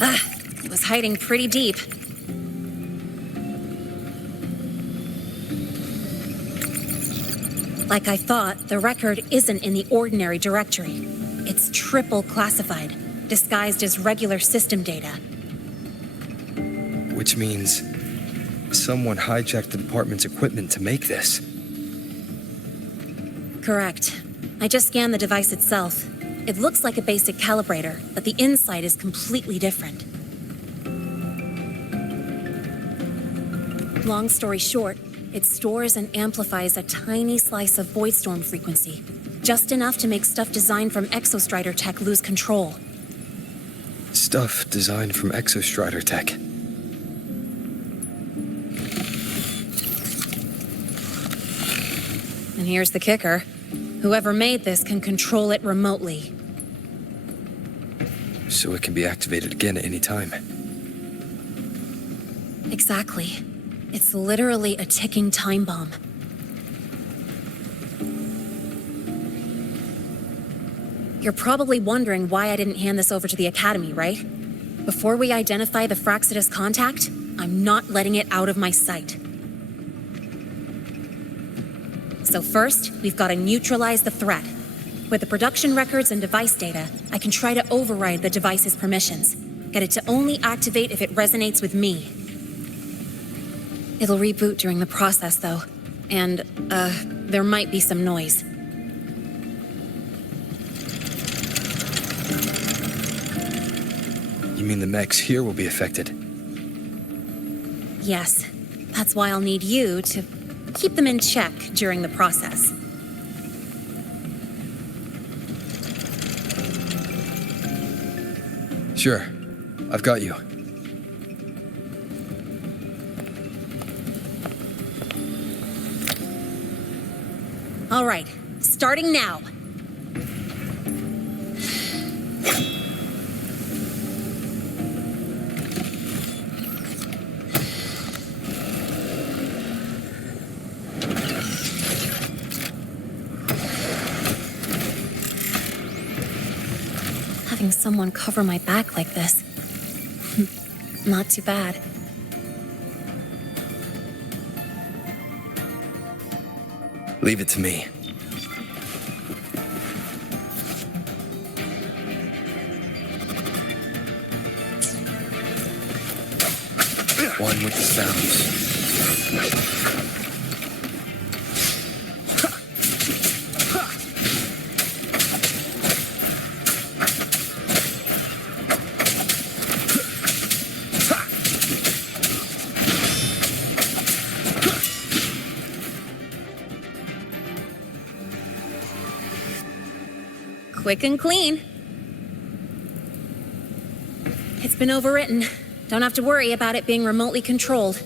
It was hiding pretty deep. Like I thought, the record isn't in the ordinary directory. It's triple classified, disguised as regular system data. Which means someone hijacked the department's equipment to make this. Correct. I just scanned the device itself. It looks like a basic calibrator, but the inside is completely different. Long story short, it stores and amplifies a tiny slice of voidstorm frequency, just enough to make stuff designed from Exostrider tech lose control. Stuff designed from Exostrider tech. And here's the kicker. Whoever made this can control it remotely. So it can be activated again at any time. Exactly. It's literally a ticking time bomb. You're probably wondering why I didn't hand this over to the Academy, right? Before we identify the Fraxidus contact, I'm not letting it out of my sight. So first, we've got to neutralize the threat. With the production records and device data, I can try to override the device's permissions. Get it to only activate if it resonates with me. It'll reboot during the process, though. And, there might be some noise. You mean the mechs here will be affected? Yes. That's why I'll need you to keep them in check during the process. Sure. I've got you. All right, starting now. Having someone cover my back like this, not too bad. Leave it to me. One with the sounds. Quick and clean. It's been overwritten. Don't have to worry about it being remotely controlled.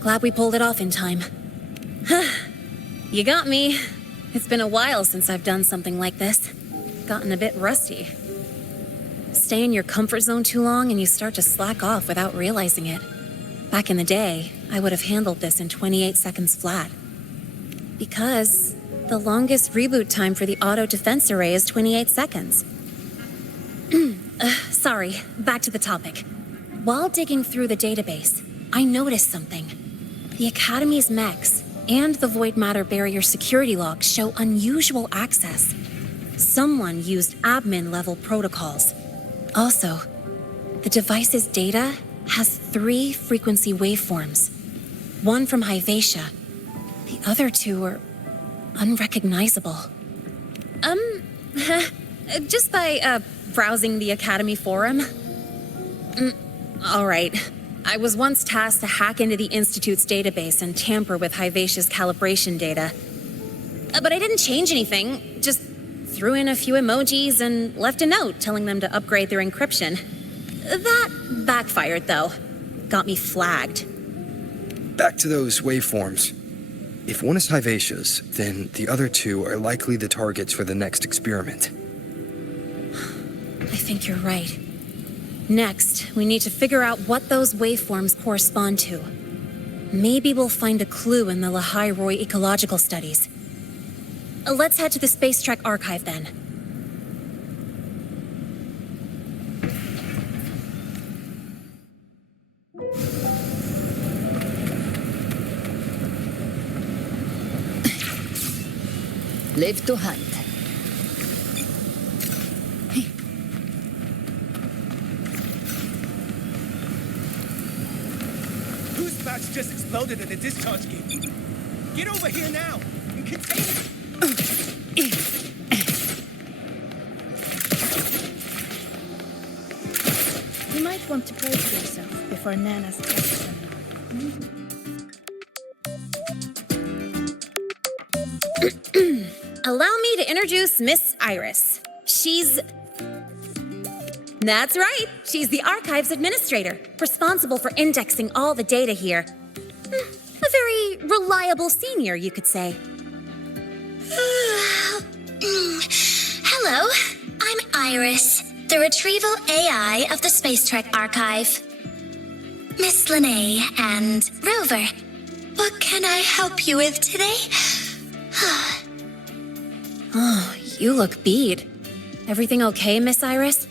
Glad we pulled it off in time. You got me. It's been a while since I've done something like this. Gotten a bit rusty. Stay in your comfort zone too long and you start to slack off without realizing it. Back in the day, I would have handled this in 28 seconds flat. Because the longest reboot time for the auto defense array is 28 seconds. Sorry, back to the topic. While digging through the database, I noticed something. The Academy's mechs and the Void Matter Barrier security logs show unusual access. Someone used admin-level protocols. Also, the device's data has 3 frequency waveforms. One from Hyvatia. The other 2 are unrecognizable. Just by, browsing the Academy forum. All right. I was once tasked to hack into the Institute's database and tamper with Hyvatia's calibration data. But I didn't change anything, just threw in a few emojis and left a note telling them to upgrade their encryption. That backfired, though. Got me flagged. Back to those waveforms. If one is Hyvatia's, then the other 2 are likely the targets for the next experiment. I think you're right. Next, we need to figure out what those waveforms correspond to. Maybe we'll find a clue in the Lynae Roy ecological studies. Let's head to the Space Trek archive then. Live to hunt. Whose batch just exploded in the discharge gate? Get over here now and contain it! You might want to brace yourself before Nana's tests them. Allow me to introduce Miss Iris. That's right. She's the Archives Administrator, responsible for indexing all the data here. A very reliable senior, you could say. Hello, I'm Iris, the Retrieval AI of the Space Trek Archive. Miss Lynae and Rover, what can I help you with today? Oh, you look beat. Everything okay, Miss Iris?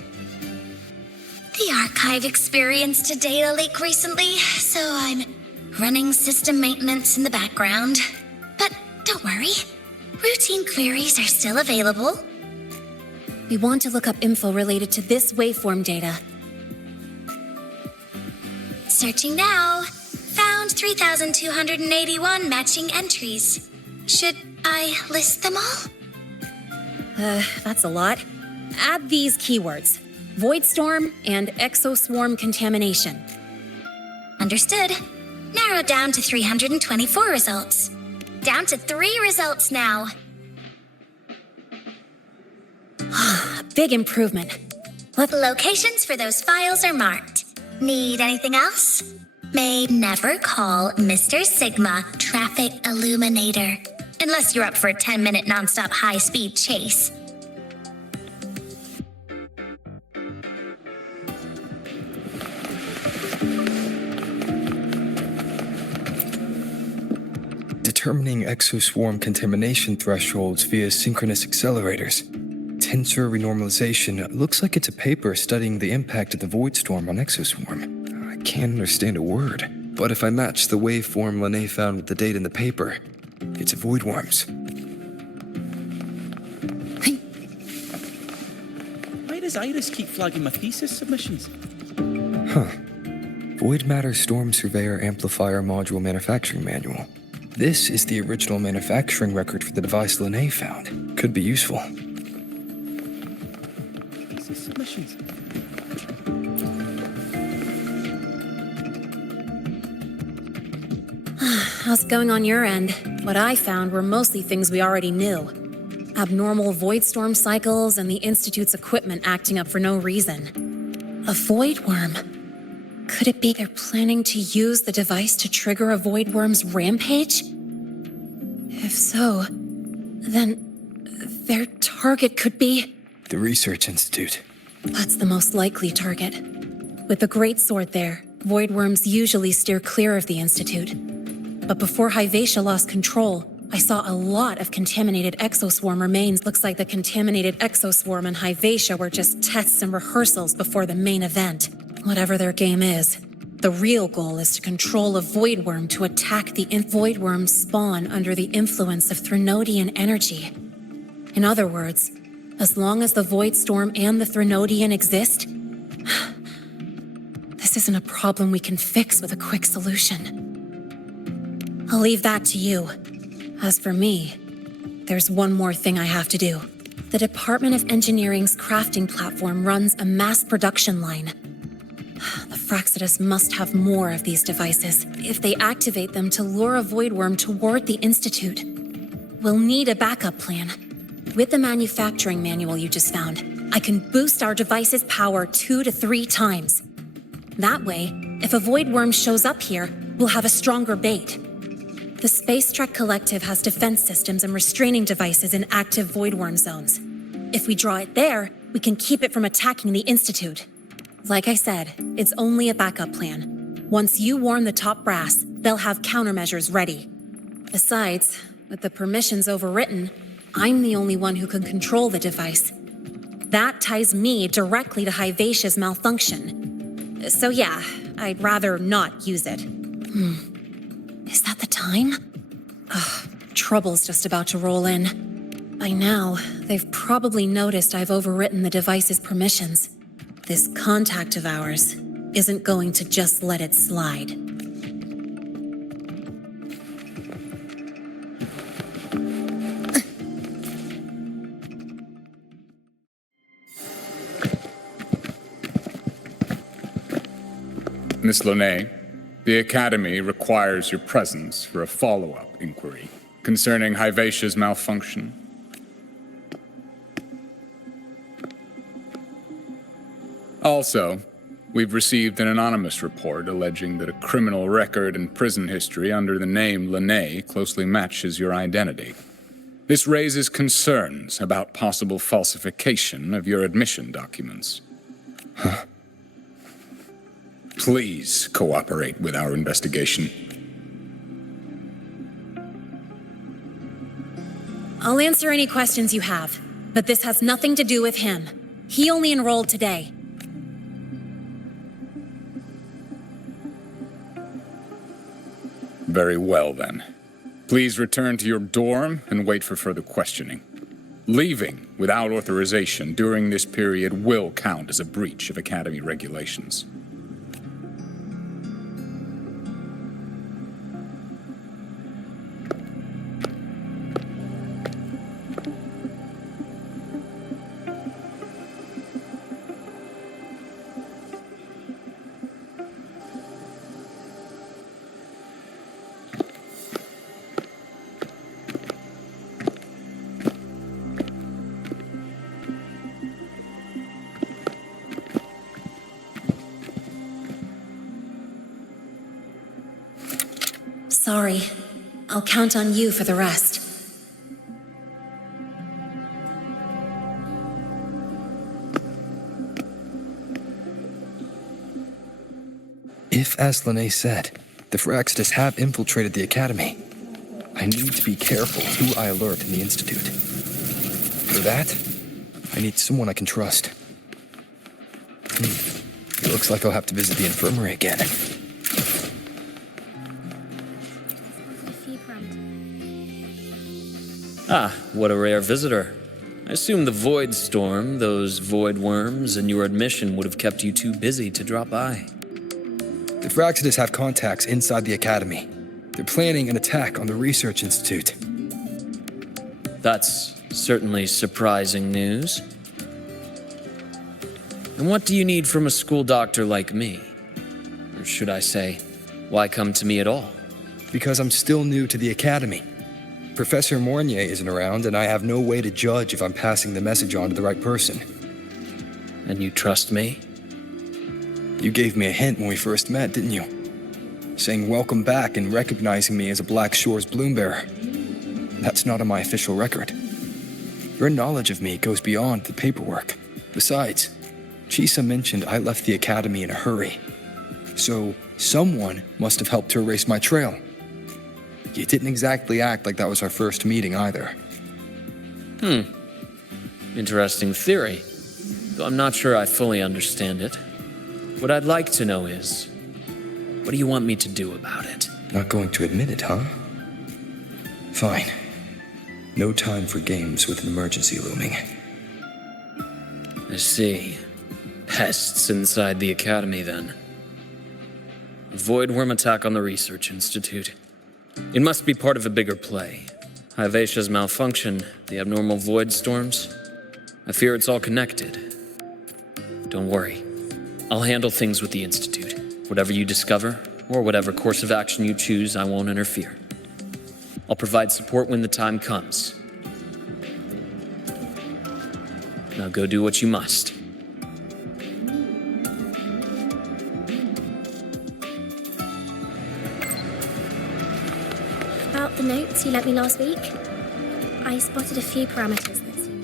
The Archive experienced a data leak recently, so I'm running system maintenance in the background. But don't worry, routine queries are still available. We want to look up info related to this waveform data. Searching now. Found 3,281 matching entries. Should I list them all? That's a lot. Add these keywords: void storm and exoswarm contamination. Understood. Narrowed down to 324 results. Down to 3 results now. Big improvement. Locations for those files are marked. Need anything else? May never call Mr. Sigma Traffic Illuminator, unless you're up for a 10-minute nonstop high-speed chase. Determining exoswarm contamination thresholds via synchronous accelerators. Tensor renormalization looks like it's a paper studying the impact of the void storm on exoswarm. I can't understand a word, but if I match the waveform Lynae found with the data in the paper, it's void worms. Why does Iris keep flagging my thesis submissions? Void Matter Storm Surveyor Amplifier Module Manufacturing Manual. This is the original manufacturing record for the device Lynae found. Could be useful. Thesis submissions? How's it going on your end? What I found were mostly things we already knew. Abnormal void storm cycles and the Institute's equipment acting up for no reason. A void worm? Could it be they're planning to use the device to trigger a void worm's rampage? If so, then their target could be... The Research Institute. That's the most likely target. With the Great Sword there, void worms usually steer clear of the Institute. But before Hyvatia lost control, I saw a lot of contaminated exoswarm remains. Looks like the contaminated exoswarm and Hyvatia were just tests and rehearsals before the main event. Whatever their game is, the real goal is to control a void worm to attack the void worm's spawn under the influence of Threnodian energy. In other words, as long as the void storm and the Threnodian exist, this isn't a problem we can fix with a quick solution. I'll leave that to you. As for me, there's one more thing I have to do. The Department of Engineering's crafting platform runs a mass production line. The Fraxidus must have more of these devices if they activate them to lure a void worm toward the Institute. We'll need a backup plan. With the manufacturing manual you just found, I can boost our device's power 2 to 3 times. That way, if a void worm shows up here, we'll have a stronger bait. The Space Trek Collective has defense systems and restraining devices in active void worm zones. If we draw it there, we can keep it from attacking the Institute. Like I said, it's only a backup plan. Once you warn the top brass, they'll have countermeasures ready. Besides, with the permissions overwritten, I'm the only one who can control the device. That ties me directly to Hyvatia's malfunction. So yeah, I'd rather not use it. Is that the time? Ugh, trouble's just about to roll in. By now, they've probably noticed I've overwritten the device's permissions. This contact of ours isn't going to just let it slide. Miss Lynae, the Academy requires your presence for a follow-up inquiry concerning Hyvatia's malfunction. Also, we've received an anonymous report alleging that a criminal record and prison history under the name Lynae closely matches your identity. This raises concerns about possible falsification of your admission documents. Huh? Please cooperate with our investigation. I'll answer any questions you have, but this has nothing to do with him. He only enrolled today. Very well, then. Please return to your dorm and wait for further questioning. Leaving without authorization during this period will count as a breach of Academy regulations. Sorry. I'll count on you for the rest. If, as Lynae said, the Phyrexidus have infiltrated the Academy, I need to be careful who I alert in the Institute. For that, I need someone I can trust. It looks like I'll have to visit the infirmary again. Ah, what a rare visitor. I assume the Void Storm, those void worms, and your admission would have kept you too busy to drop by. The Phyrexidus have contacts inside the Academy. They're planning an attack on the Research Institute. That's certainly surprising news. And what do you need from a school doctor like me? Or should I say, why come to me at all? Because I'm still new to the Academy. Professor Mornier isn't around, and I have no way to judge if I'm passing the message on to the right person. And you trust me? You gave me a hint when we first met, didn't you? Saying welcome back and recognizing me as a Black Shores Bloombearer. That's not on my official record. Your knowledge of me goes beyond the paperwork. Besides, Chisa mentioned I left the Academy in a hurry. So, someone must have helped to erase my trail. You didn't exactly act like that was our first meeting either. Interesting theory. Though I'm not sure I fully understand it. What I'd like to know is, what do you want me to do about it? Not going to admit it, huh? Fine. No time for games with an emergency looming. I see. Pests inside the Academy, then. A void worm attack on the Research Institute. It must be part of a bigger play. Hyvatia's malfunction, the abnormal void storms. I fear it's all connected. Don't worry. I'll handle things with the Institute. Whatever you discover, or whatever course of action you choose, I won't interfere. I'll provide support when the time comes. Now go do what you must. About the notes you lent me last week, I spotted a few parameters that seem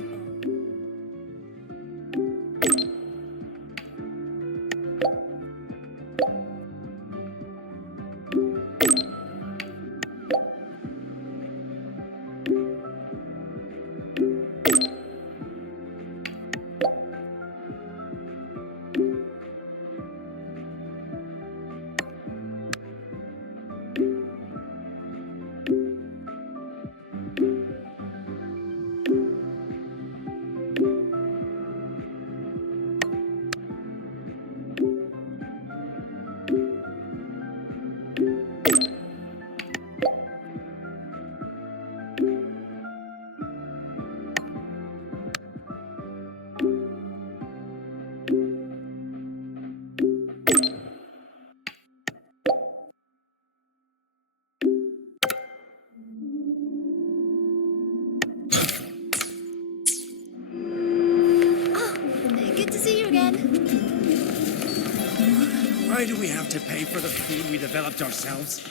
Why do we have to pay for the food we developed ourselves?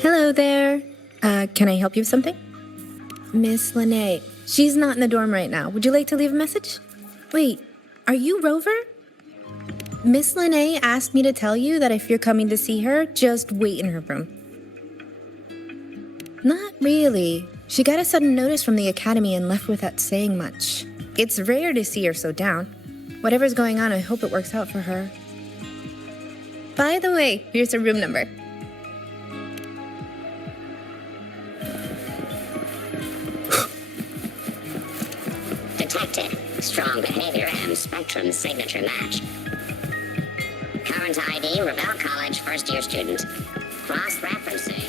Hello there. Can I help you with something? Miss Lynae. She's not in the dorm right now. Would you like to leave a message? Wait, are you Rover? Miss Lynae asked me to tell you that if you're coming to see her, just wait in her room. Not really. She got a sudden notice from the academy and left without saying much. It's rare to see her so down. Whatever's going on, I hope it works out for her. By the way, here's her room number. Detected. Strong behavior and spectrum signature match. Current ID, Rebel College first-year student. Cross-referencing.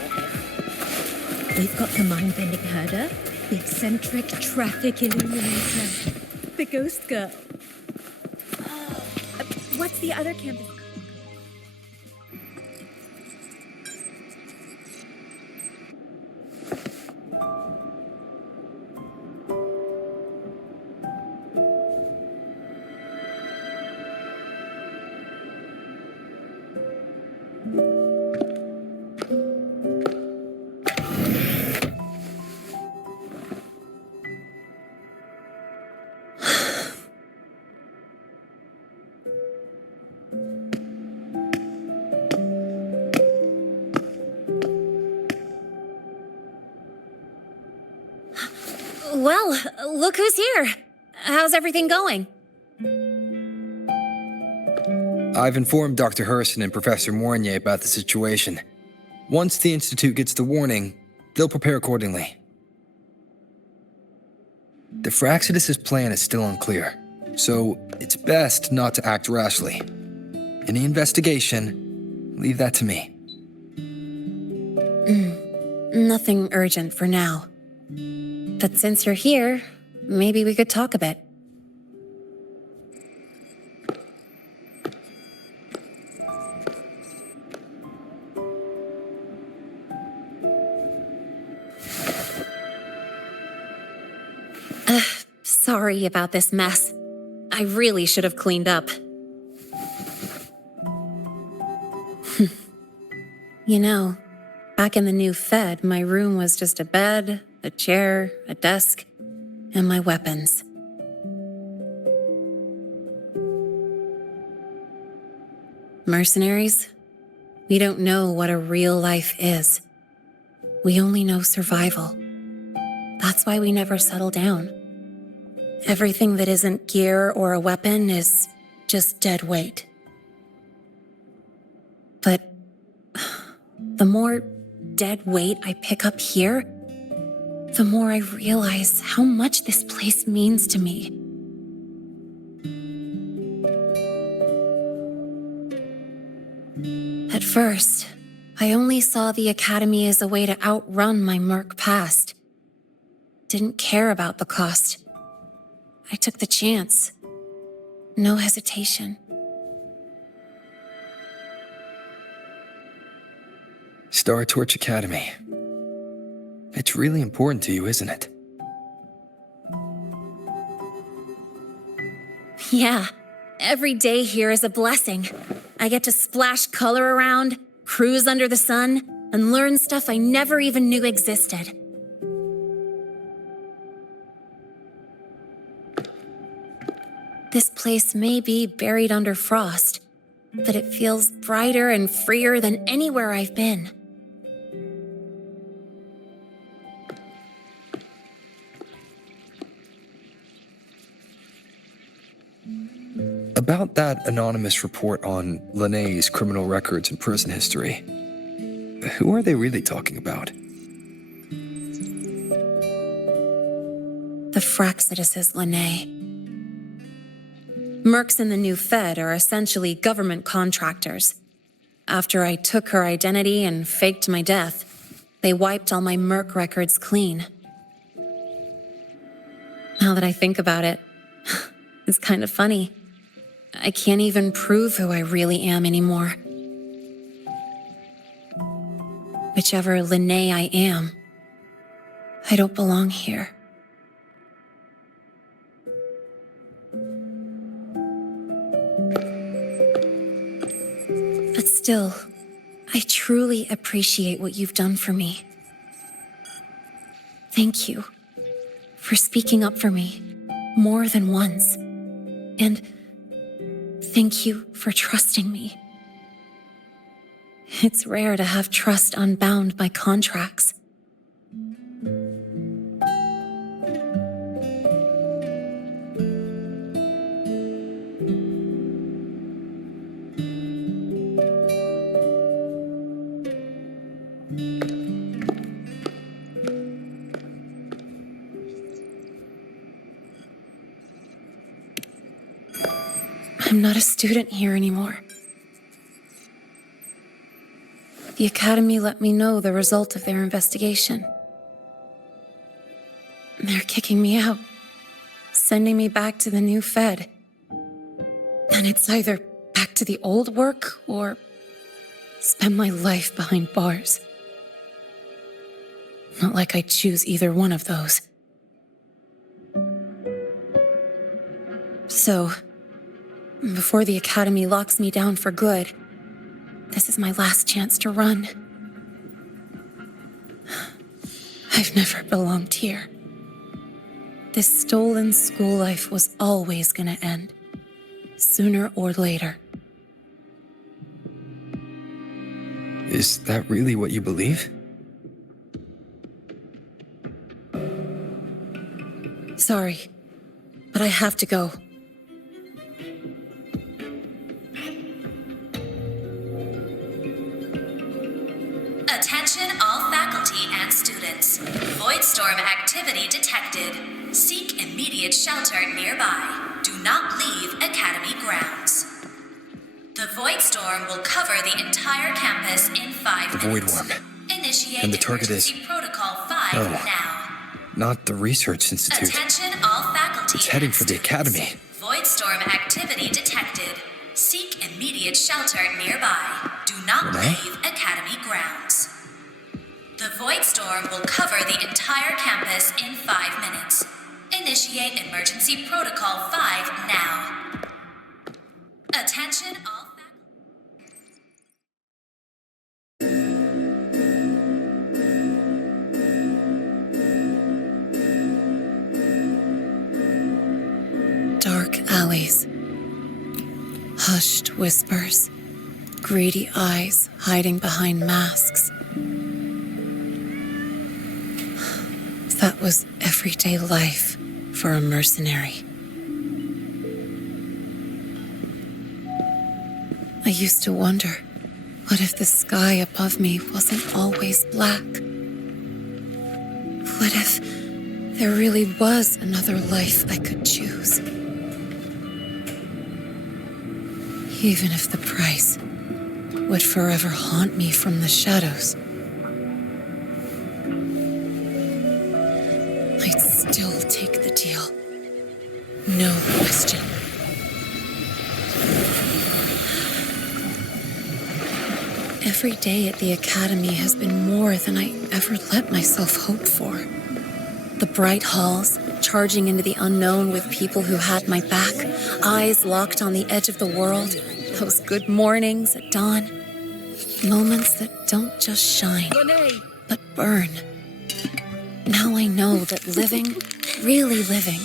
We've got the mind-bending herder, the eccentric traffic illuminator, the ghost girl. What's the other campus? Well, look who's here. How's everything going? I've informed Dr. Herson and Professor Mournier about the situation. Once the Institute gets the warning, they'll prepare accordingly. The Fraxidus' plan is still unclear, so it's best not to act rashly. Any investigation, leave that to me. Nothing urgent for now. But since you're here, maybe we could talk a bit. Sorry about this mess. I really should have cleaned up. You know, back in the new Fed, my room was just a bed, a chair, a desk, and my weapons. Mercenaries, we don't know what a real life is. We only know survival. That's why we never settle down. Everything that isn't gear or a weapon is just dead weight. But the more dead weight I pick up here, the more I realize how much this place means to me. At first, I only saw the Academy as a way to outrun my merc past. Didn't care about the cost. I took the chance. No hesitation. Star Torch Academy. It's really important to you, isn't it? Yeah, every day here is a blessing. I get to splash color around, cruise under the sun, and learn stuff I never even knew existed. This place may be buried under frost, but it feels brighter and freer than anywhere I've been. About that anonymous report on Lynae's criminal records and prison history, who are they really talking about? The Fraxidus' Lynae. Mercs in the new Fed are essentially government contractors. After I took her identity and faked my death, they wiped all my Merc records clean. Now that I think about it, it's kind of funny. I can't even prove who I really am anymore. Whichever Lynae I am, I don't belong here. But still, I truly appreciate what you've done for me. Thank you for speaking up for me more than once. And thank you for trusting me. It's rare to have trust unbound by contracts. I'm not a student here anymore. The Academy let me know the result of their investigation. They're kicking me out, sending me back to the new Fed. And it's either back to the old work or spend my life behind bars. Not like I choose either one of those. So, before the Academy locks me down for good, this is my last chance to run. I've never belonged here. This stolen school life was always gonna end, sooner or later. Is that really what you believe? Sorry, but I have to go. Attention all faculty and students. Voidstorm activity detected. Seek immediate shelter nearby. Do not leave Academy grounds. The Voidstorm will cover the entire campus in 5 The minutes. Void Worm. Initiate And the target is... emergency protocol 5 now. Not the Research Institute. Attention all faculty. It's heading and for the students. Academy. Voidstorm activity detected. Seek immediate shelter nearby. Do not Lynae? leave Academy grounds. The Voidstorm will cover the entire campus in 5 minutes. Initiate emergency protocol 5 now. Attention all Dark alleys, hushed whispers, greedy eyes hiding behind masks. That was everyday life for a mercenary. I used to wonder, what if the sky above me wasn't always black? What if there really was another life I could choose? Even if the price would forever haunt me from the shadows, I'd still take the deal. No question. Every day at the Academy has been more than I ever let myself hope for. The bright halls, charging into the unknown with people who had my back, eyes locked on the edge of the world, those good mornings at dawn, moments that don't just shine, but burn. Now I know that living, really living,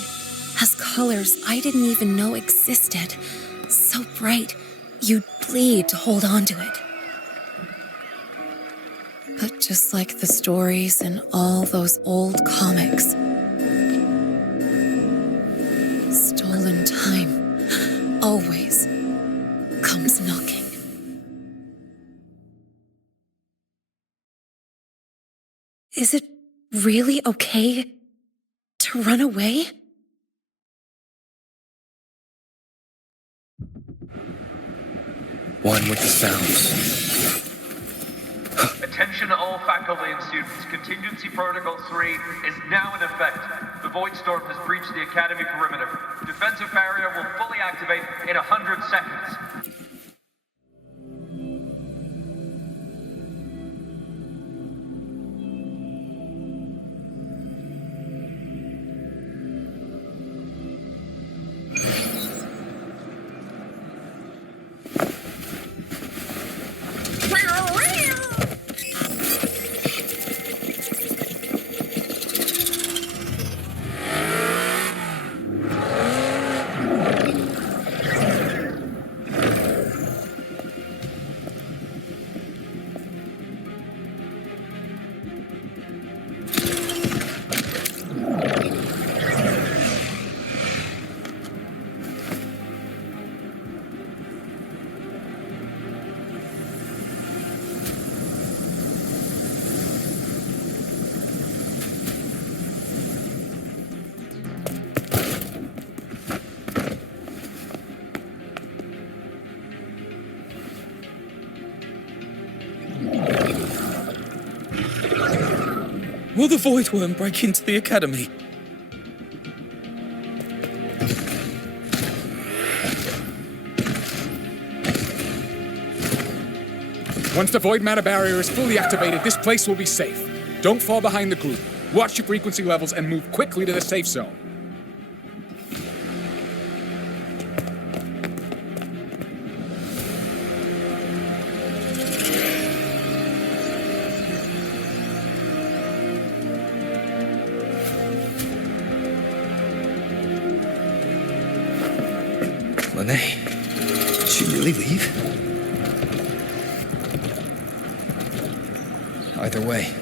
has colors I didn't even know existed, so bright you'd bleed to hold on to it. But just like the stories in all those old comics, stolen time always comes knocking. Is it really okay to run away? One with the sounds. Attention all faculty and students. Contingency Protocol 3 is now in effect. The Void Storm has breached the Academy perimeter. Defensive barrier will fully activate in 100 seconds. Will the Void Worm break into the Academy? Once the void matter barrier is fully activated, this place will be safe. Don't fall behind the group. Watch your frequency levels and move quickly to the safe zone. Lynae, did she really leave? Either way,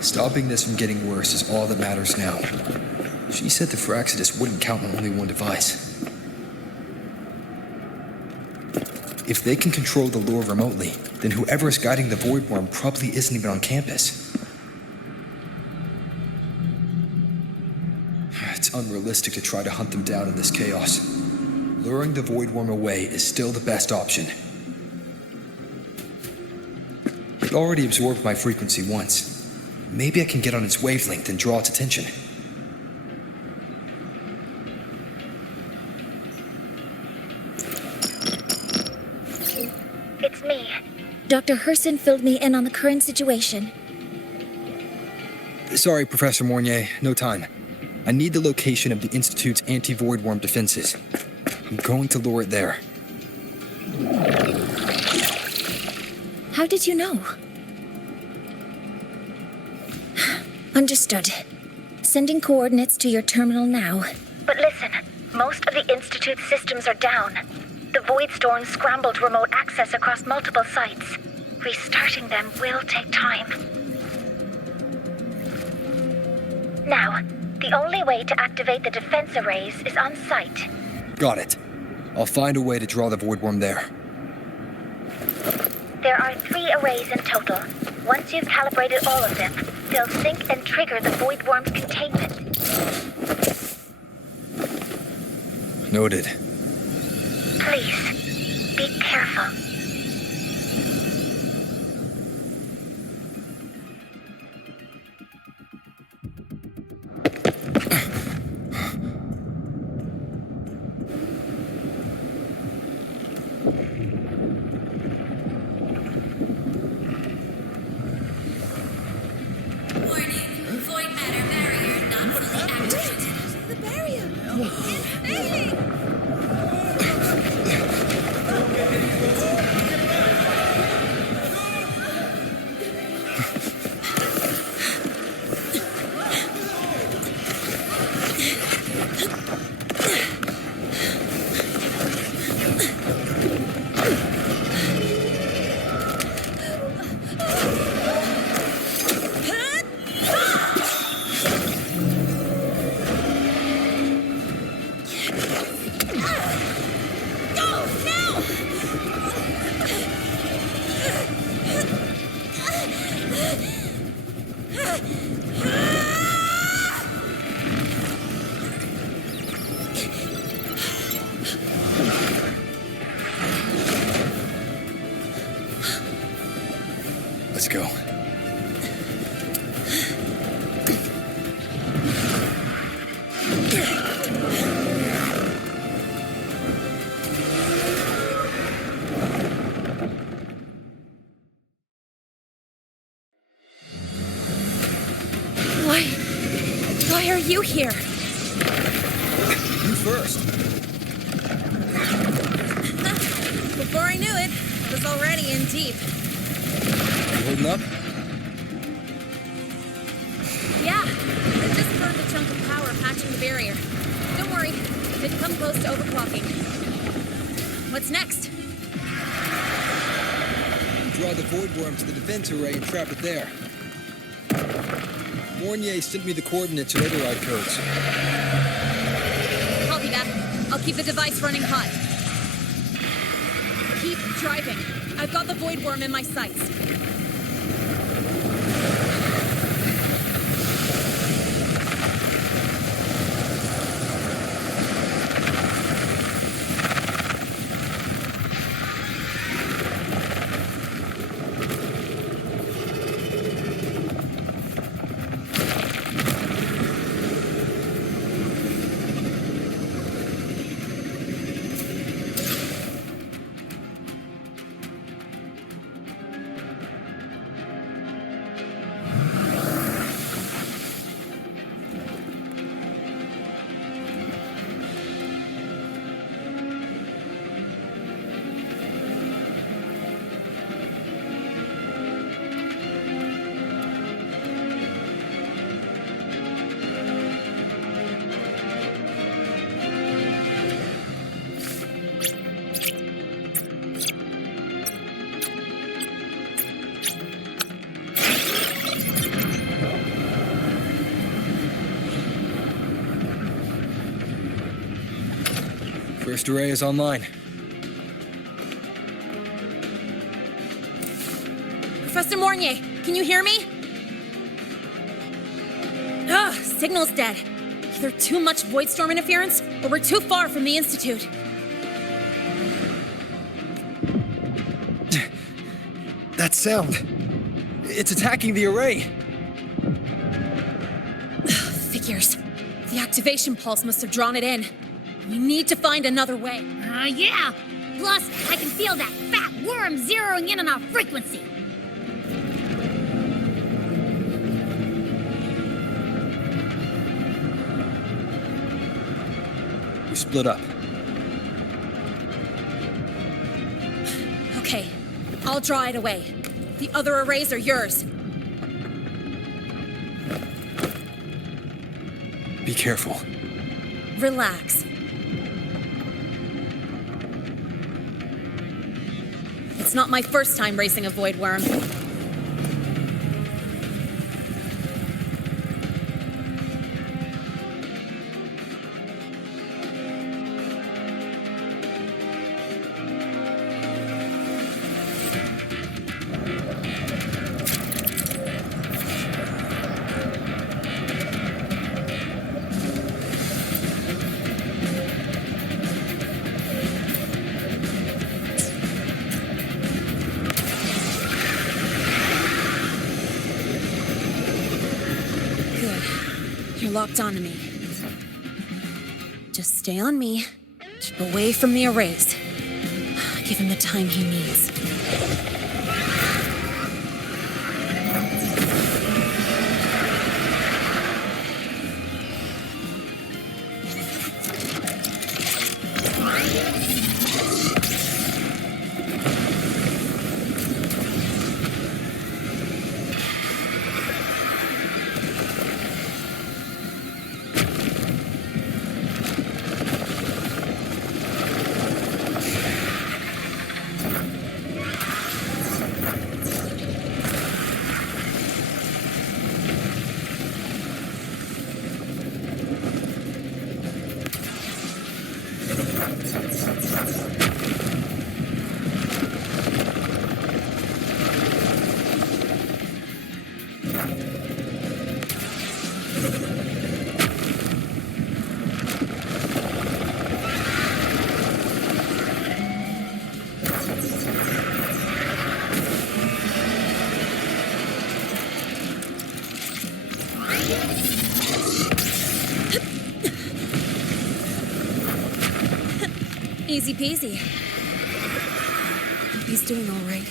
stopping this from getting worse is all that matters now. She said the Phyrexidus wouldn't count on only one device. If they can control the lure remotely, then whoever is guiding the Void Worm probably isn't even on campus. It's unrealistic to try to hunt them down in this chaos. Luring the Void Worm away is still the best option. It already absorbed my frequency once. Maybe I can get on its wavelength and draw its attention. It's me. Dr. Herson filled me in on the current situation. Sorry, Professor Mornier, no time. I need the location of the Institute's anti-Void Worm defenses. I'm going to lure it there. How did you know? Understood. Sending coordinates to your terminal now. But listen, most of the Institute's systems are down. The Void Storm scrambled remote access across multiple sites. Restarting them will take time. Now, the only way to activate the defense arrays is on site. Got it. I'll find a way to draw the Void Worm there. There are 3 arrays in total. Once you've calibrated all of them, they'll sync and trigger the Void Worm's containment. Noted. Please, be careful. Let's go. Why are you here? You first. Before I knew it, I was already in deep. You holding up? Yeah, I just burned a chunk of power patching the barrier. Don't worry, didn't come close to overclocking. What's next? Draw the void worm to the defense array and trap it there. Mornier sent me the coordinates and override codes. Copy that. I'll keep the device running hot. Keep driving. I've got the void worm in my sights. First array is online. Professor Mornier, can you hear me? Ugh, signal's dead. Either too much void storm interference, or we're too far from the Institute. That sound. It's attacking the array. Figures. The activation pulse must have drawn it in. We need to find another way. Yeah! Plus, I can feel that fat worm zeroing in on our frequency. We split up. Okay, I'll draw it away. The other arrays are yours. Be careful. Relax. It's not my first time racing a void worm. You're locked onto me. Just stay on me. Keep away from the arrays. Give him the time he needs. Easy peasy. Hope he's doing all right.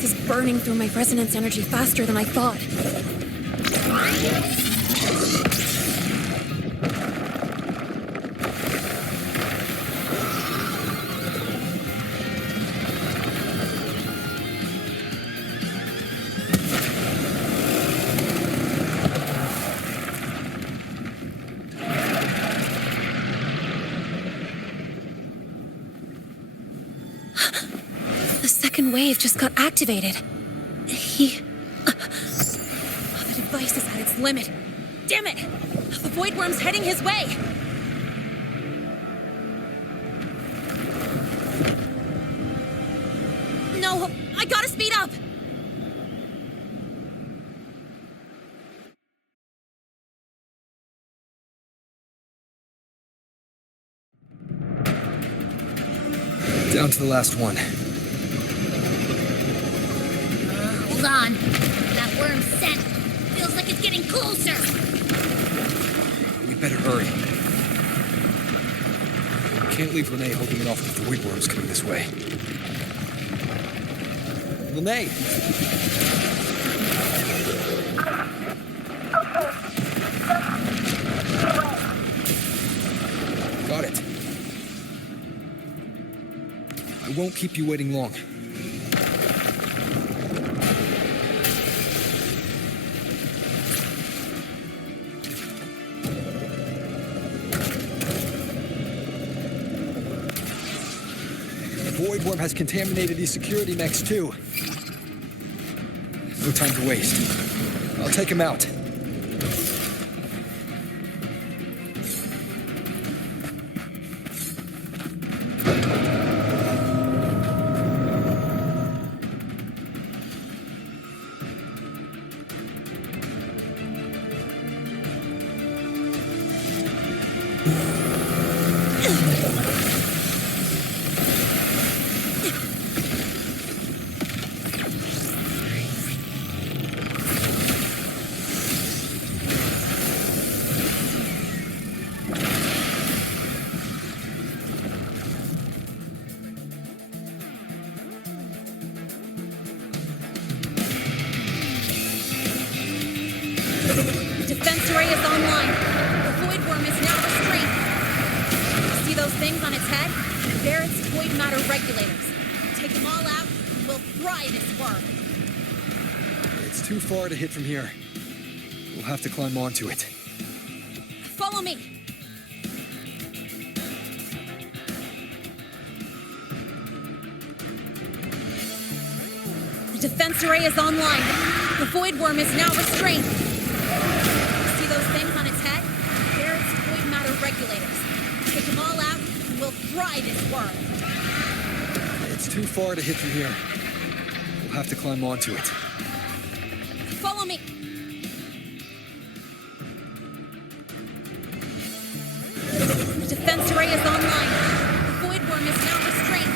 This is burning through my resonance energy faster than I thought. The second wave just got activated. The device is at its limit. Damn it! The void worm's heading his way! No, I gotta speed up! Down to the last one. Hold on. That worm's scent feels like it's getting closer. We better hurry. Can't leave Lynae holding it off if the void worm's coming this way. Lynae! Got it. I won't keep you waiting long. The void worm has contaminated these security mechs too. No time to waste. I'll take him out. Defense array is online. The void worm is now restrained. See those things on its head? They're its void matter regulators. Take them all out, and we'll fry this worm. It's too far to hit from here. We'll have to climb onto it. Follow me. The defense array is online. The void worm is now restrained. See those things on its head? They're its void matter regulators. Take them all out, and we'll fry this worm. It's too far to hit from here. We'll have to climb onto it. Follow me. The defense array is online. The void worm is now restrained.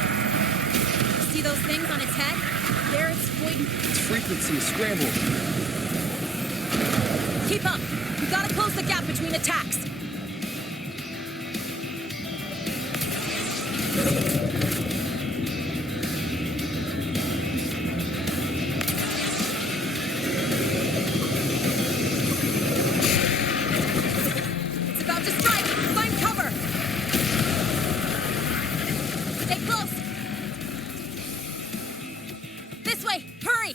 See those things on its head? They're its void... Its frequency is scrambled. Keep up. We gotta close the gap between attacks. It's about to strike. Find cover. Stay close. This way. Hurry.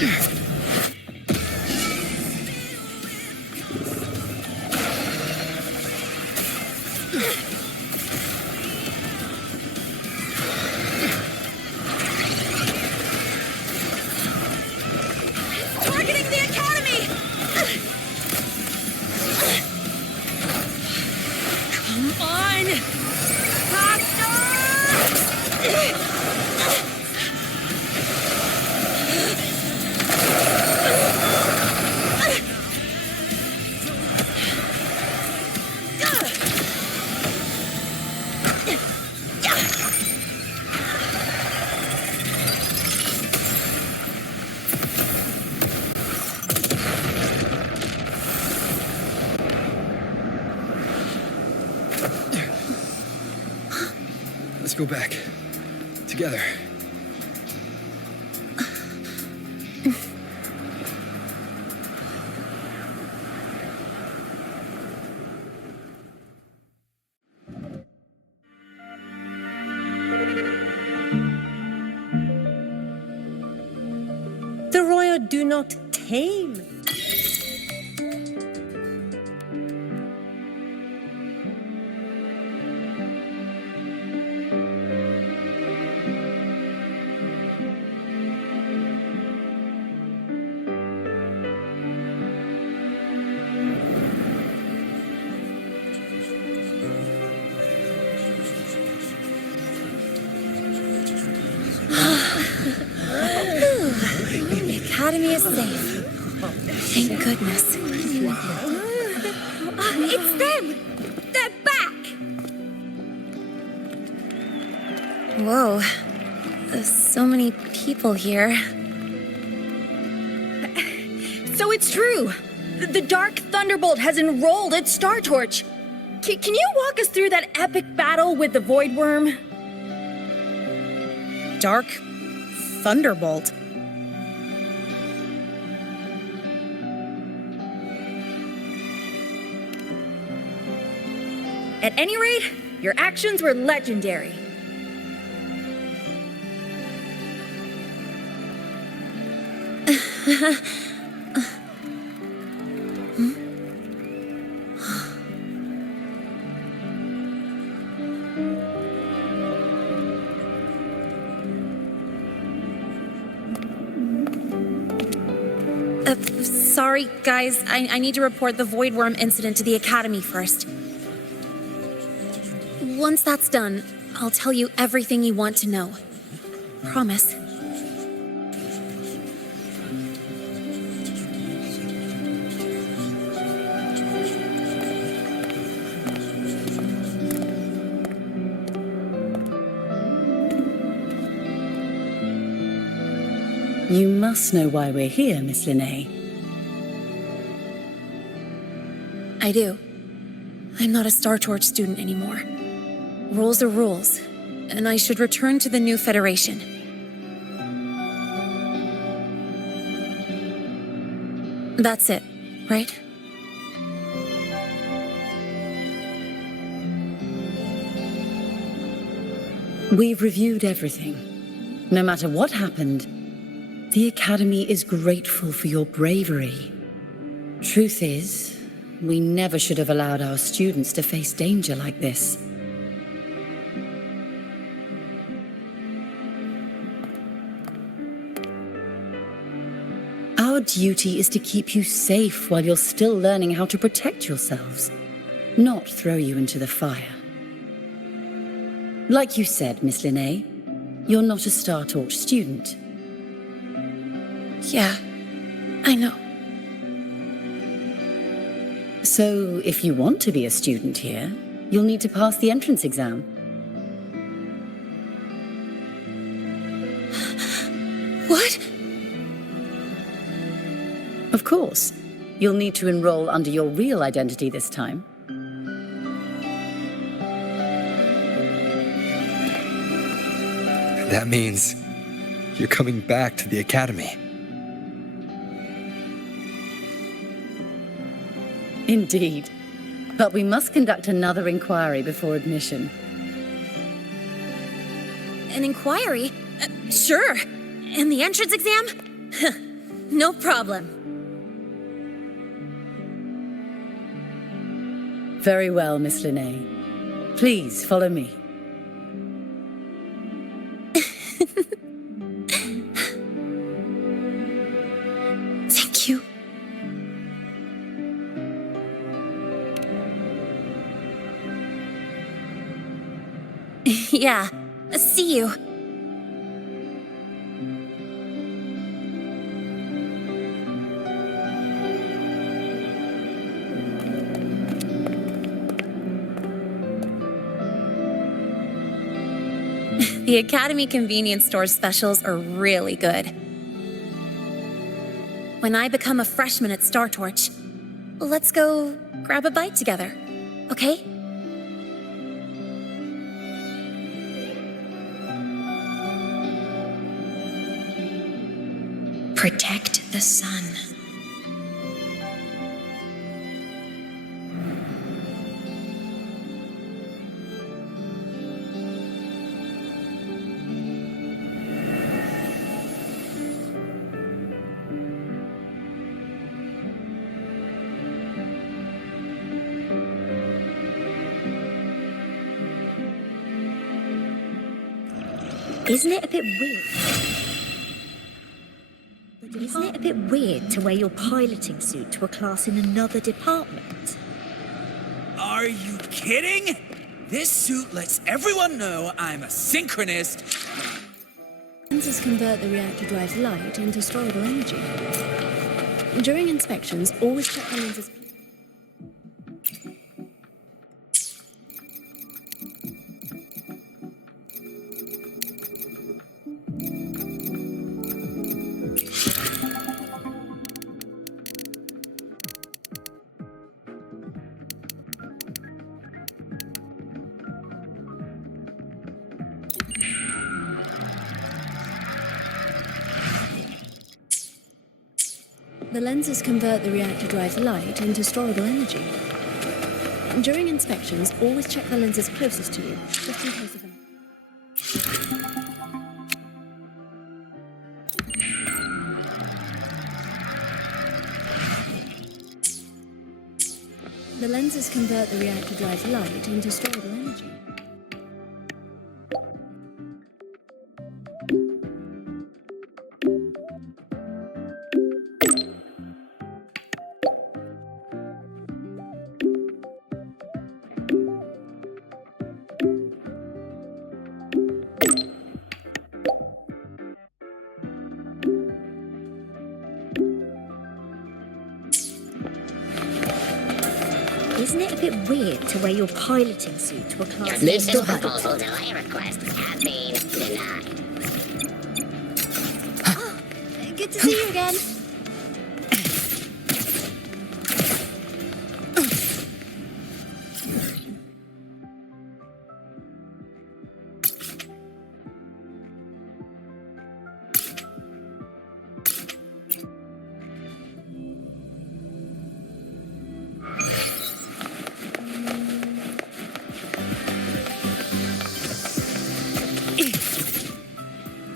Targeting the Academy! Come on! Faster! Let's go back. Together. The royal do not tame. The Academy is safe. Thank goodness. It's them! They're back! Whoa. There's so many people here. So it's true. The Dark Thunderbolt has enrolled at Star Torch. Can you walk us through that epic battle with the Void Worm? Dark Thunderbolt. At any rate, your actions were legendary. Sorry, guys. I need to report the Void Worm incident to the Academy first. Once that's done, I'll tell you everything you want to know. Promise. You must know why we're here, Miss Lynae. I do. I'm not a Star Torch student anymore. Rules are rules, and I should return to the new Federation. That's it, right? We've reviewed everything. No matter what happened, the Academy is grateful for your bravery. Truth is, we never should have allowed our students to face danger like this. Our duty is to keep you safe while you're still learning how to protect yourselves, not throw you into the fire. Like you said, Miss Lynae, you're not a Star Torch student. Yeah, I know. So, if you want to be a student here, you'll need to pass the entrance exam. What? Of course. You'll need to enroll under your real identity this time. That means you're coming back to the Academy. Indeed. But we must conduct another inquiry before admission. An inquiry? Sure. And the entrance exam? No problem. Very well, Miss Lynae. Please follow me. Thank you. Yeah, see you. The Academy convenience store specials are really good. When I become a freshman at Star Torch, let's go grab a bite together, okay? Protect the sun. Isn't it a bit weird? Isn't it a bit weird to wear your piloting suit to a class in another department? Are you kidding? This suit lets everyone know I'm a synchronist. Lenses convert the reactor drive's light into storable energy. During inspections, always check the lenses. The lenses convert the reactor drive's light into storable energy. During inspections, always check the lenses closest to you, just in case of an... The lenses convert the reactor drive's light into storable energy. Isn't it a bit weird to wear your piloting suit to a class in This another proposal delay request has been denied. Good to see you again.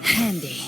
Handy.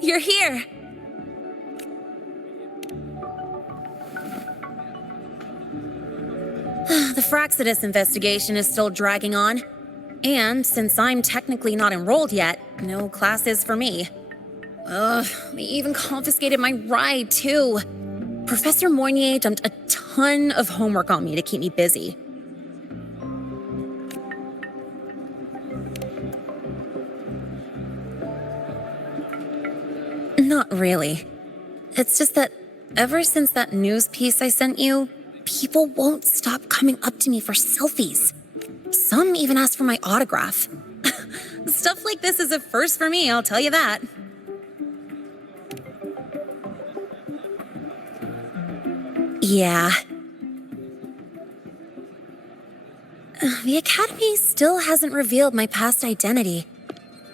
You're here. The Fraxidus investigation is still dragging on. And since I'm technically not enrolled yet, no classes for me. They even confiscated my ride, too. Professor Moynier dumped a ton of homework on me to keep me busy. Not really. It's just that ever since that news piece I sent you, people won't stop coming up to me for selfies. Some even ask for my autograph. Stuff like this is a first for me, I'll tell you that. Yeah. The Academy still hasn't revealed my past identity.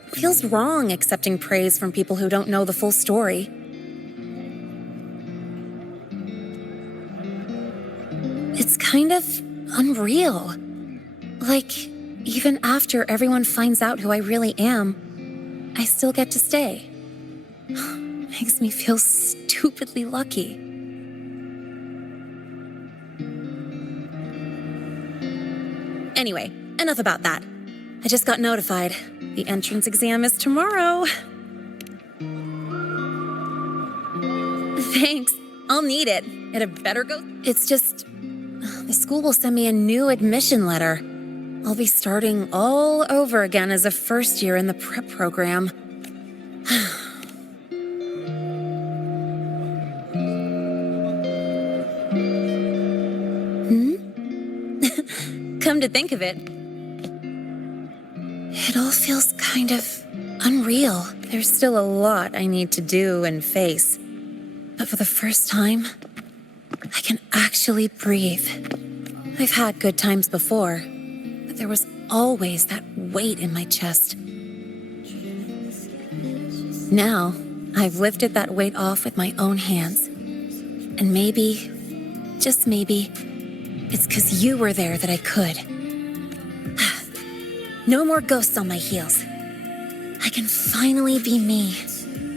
It feels wrong accepting praise from people who don't know the full story. It's kind of unreal. Like, even after everyone finds out who I really am, I still get to stay. Makes me feel stupidly lucky. Anyway, enough about that. I just got notified. The entrance exam is tomorrow. Thanks. I'll need it. It had better go. It's just, the school will send me a new admission letter. I'll be starting all over again as a first year in the prep program. Come to think of it, it all feels kind of unreal. There's still a lot I need to do and face. But for the first time, I can actually breathe. I've had good times before, but there was always that weight in my chest. Now, I've lifted that weight off with my own hands. And maybe, just maybe, it's 'cause you were there that I could. No more ghosts on my heels. I can finally be me,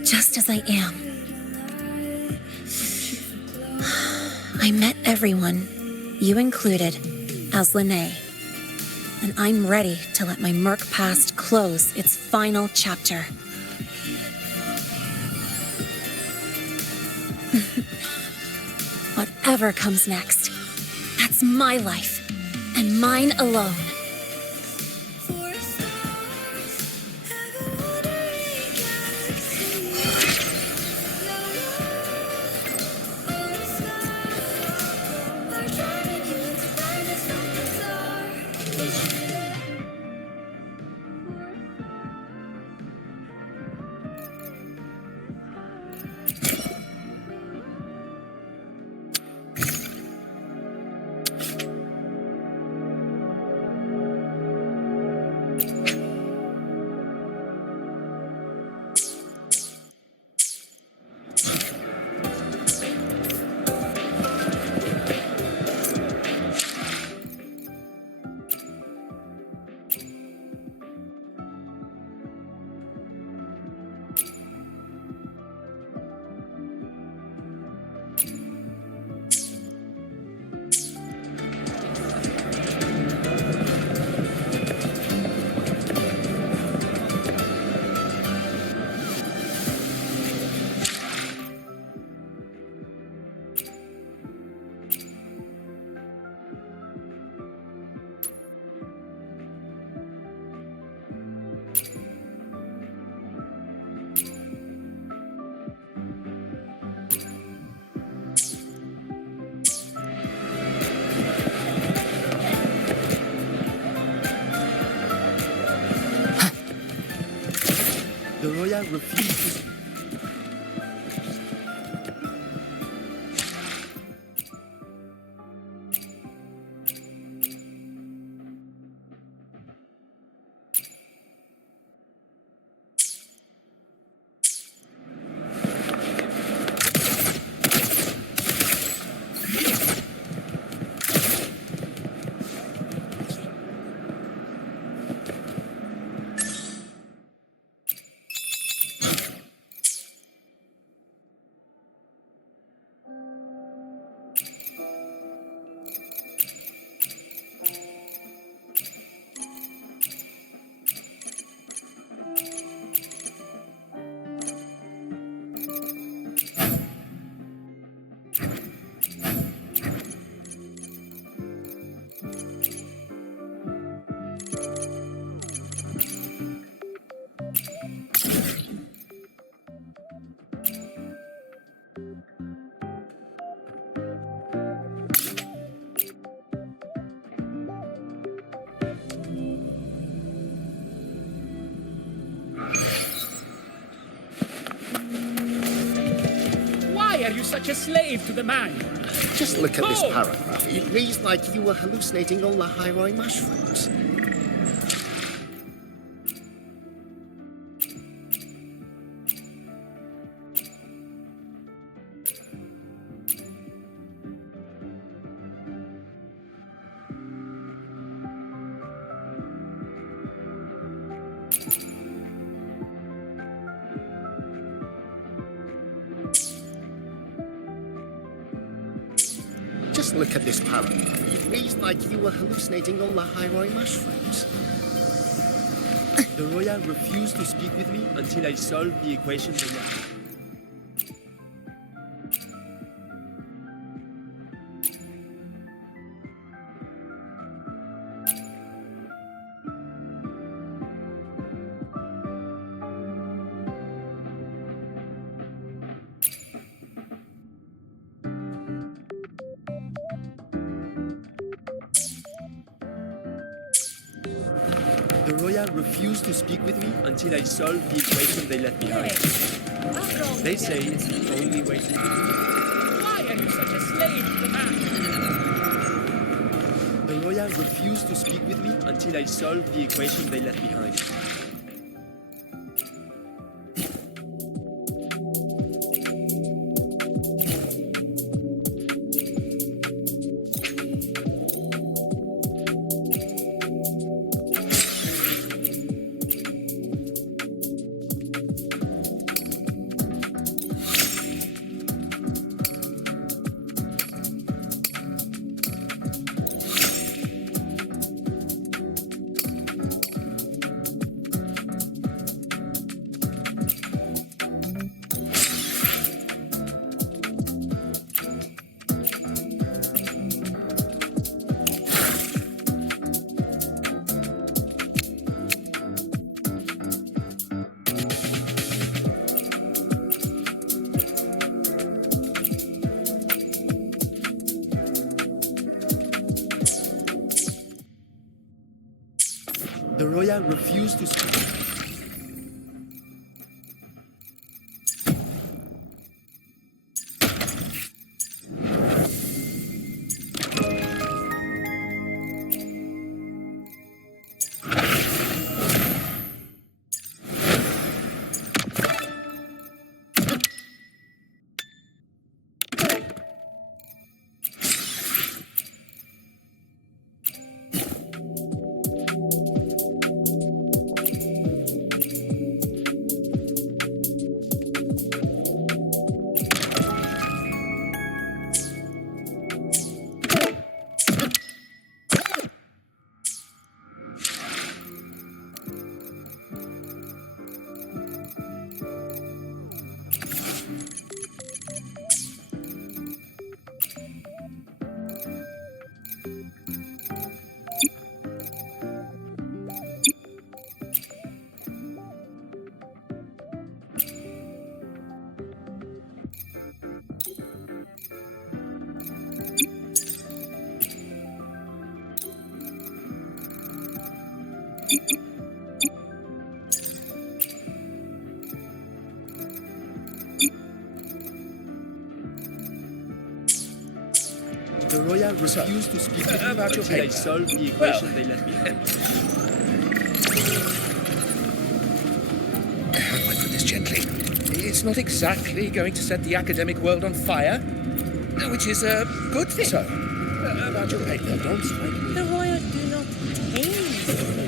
just as I am. I met everyone, you included, as Lynae. And I'm ready to let my murk past close its final chapter. Whatever comes next, that's my life, and mine alone. The royal refuses. such a slave to the man? Just look at this Oh! paragraph. It reads like you were hallucinating all the hyroi mushrooms. Just look at this paragraph. It reads like you were hallucinating all the hyroi mushrooms. The Roya refused to speak with me until I solved the equation below. The Roya refused to speak with me until I solved the equation they left behind. They say it's the only way to do it. Why are you such a slave to the man? The Roya refused to speak with me until I solved the equation they left behind. The Roya refused to speak. The Roya refused to speak with me about your until I paper. solved the equation they left behind. How do I put this gently? It's not exactly going to set the academic world on fire, which is a good thing. So, about your paper, don't strike me. The Roya do not tame.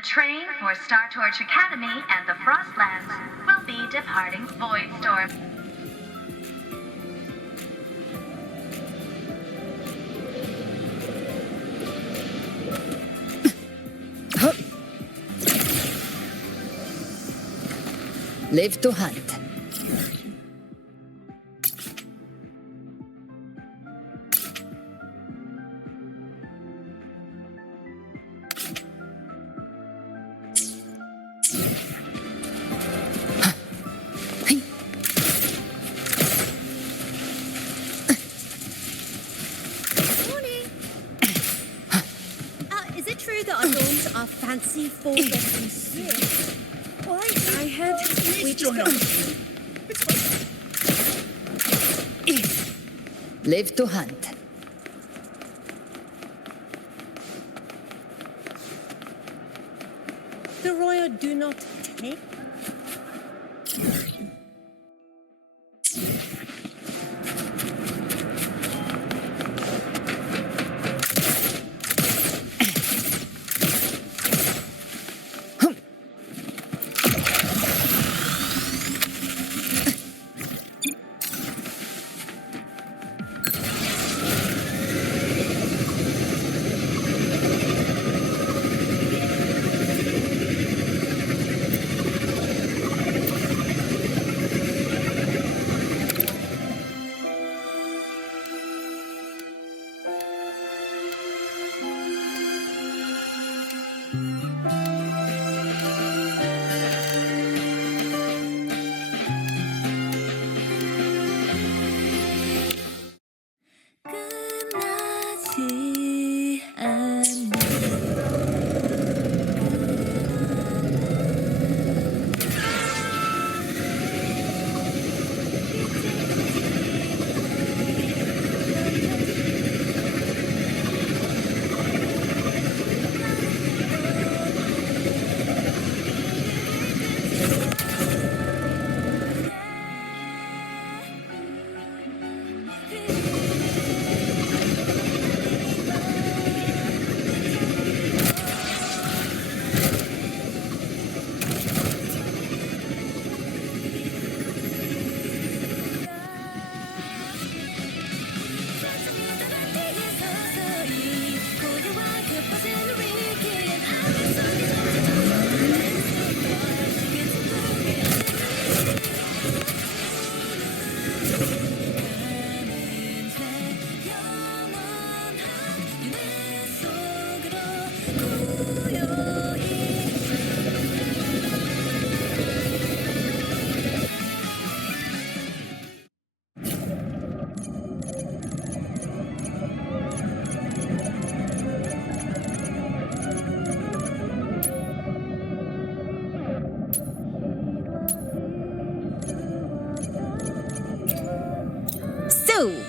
The train for Star Torch Academy and the Frostlands will be departing Voidstorm. Live to hunt. Is it true that our dorms are fancy for getting sick? Why, I heard we Live to hunt. The royal do not take.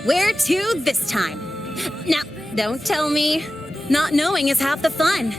Where to this time? Now, don't tell me. Not knowing is half the fun.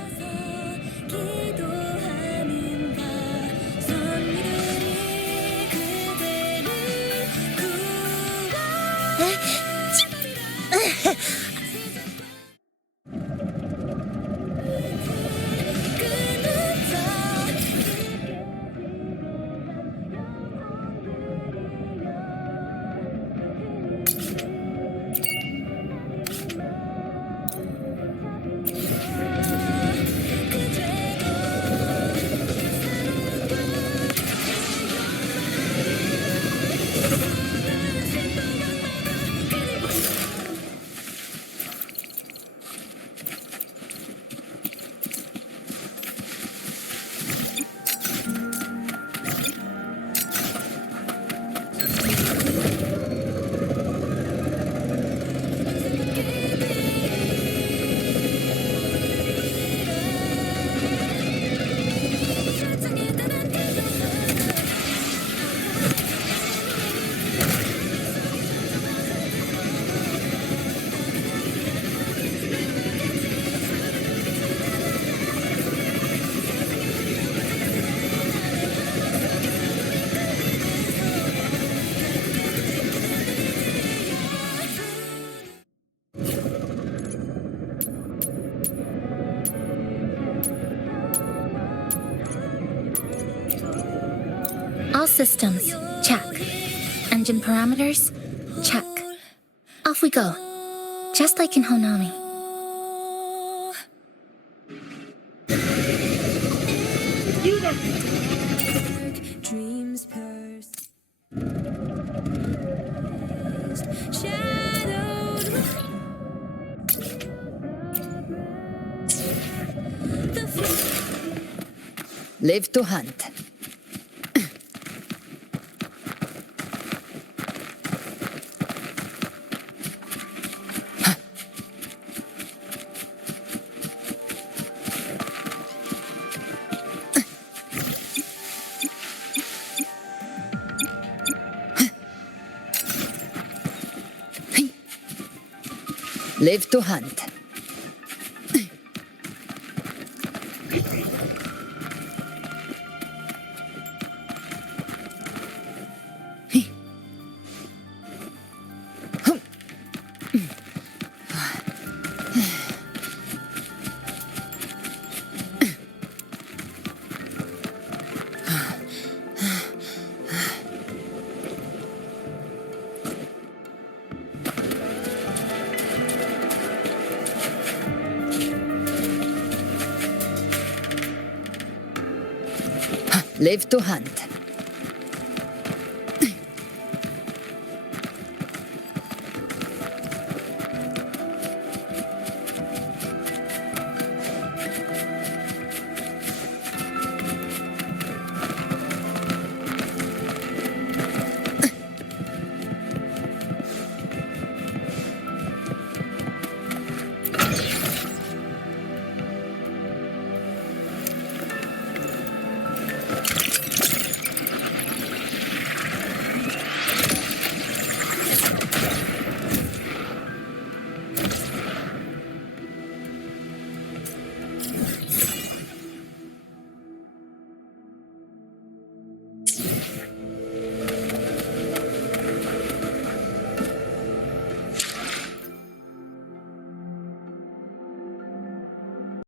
All systems, check. Engine parameters, check. Off we go. Just like in Honami. Dreams purse. Live to hunt. Live to hunt. Live to hunt.